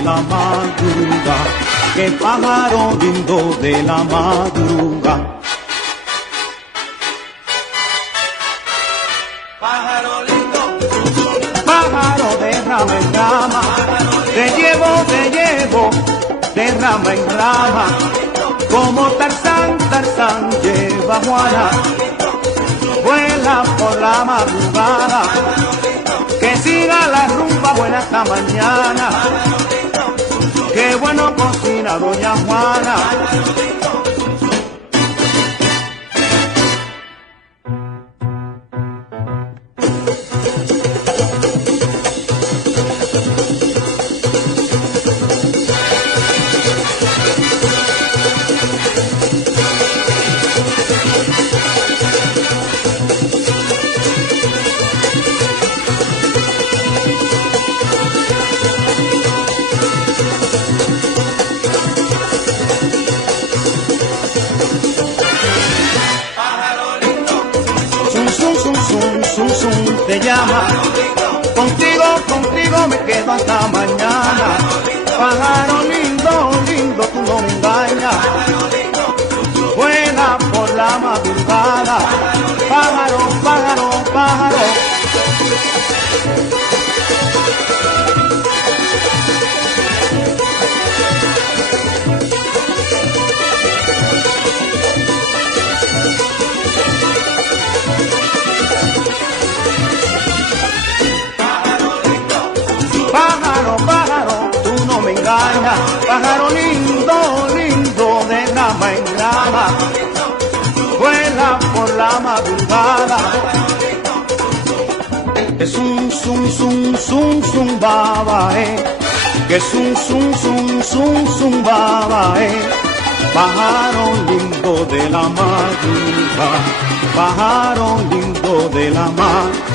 de la madruga, qué pájaro lindo de la madruga. Pájaro lindo, Pájaro de rama en rama, te llevo, de rama en rama, como Tarzán, Tarzán lleva a Juana, vuela por la madrugada, que siga la rumba buena hasta mañana, qué bueno cocina doña Juana. Te llama, contigo me quedo hasta mañana. Pájaro lindo, lindo, tú no me engañas. Vuela por la madrugada. Pájaro, pájaro, pájaro. Pájaro lindo, lindo de rama en rama, vuela por la madrugada. Es un baba, que es un baba, pájaro lindo de la madrugada, pájaro lindo de la madrugada.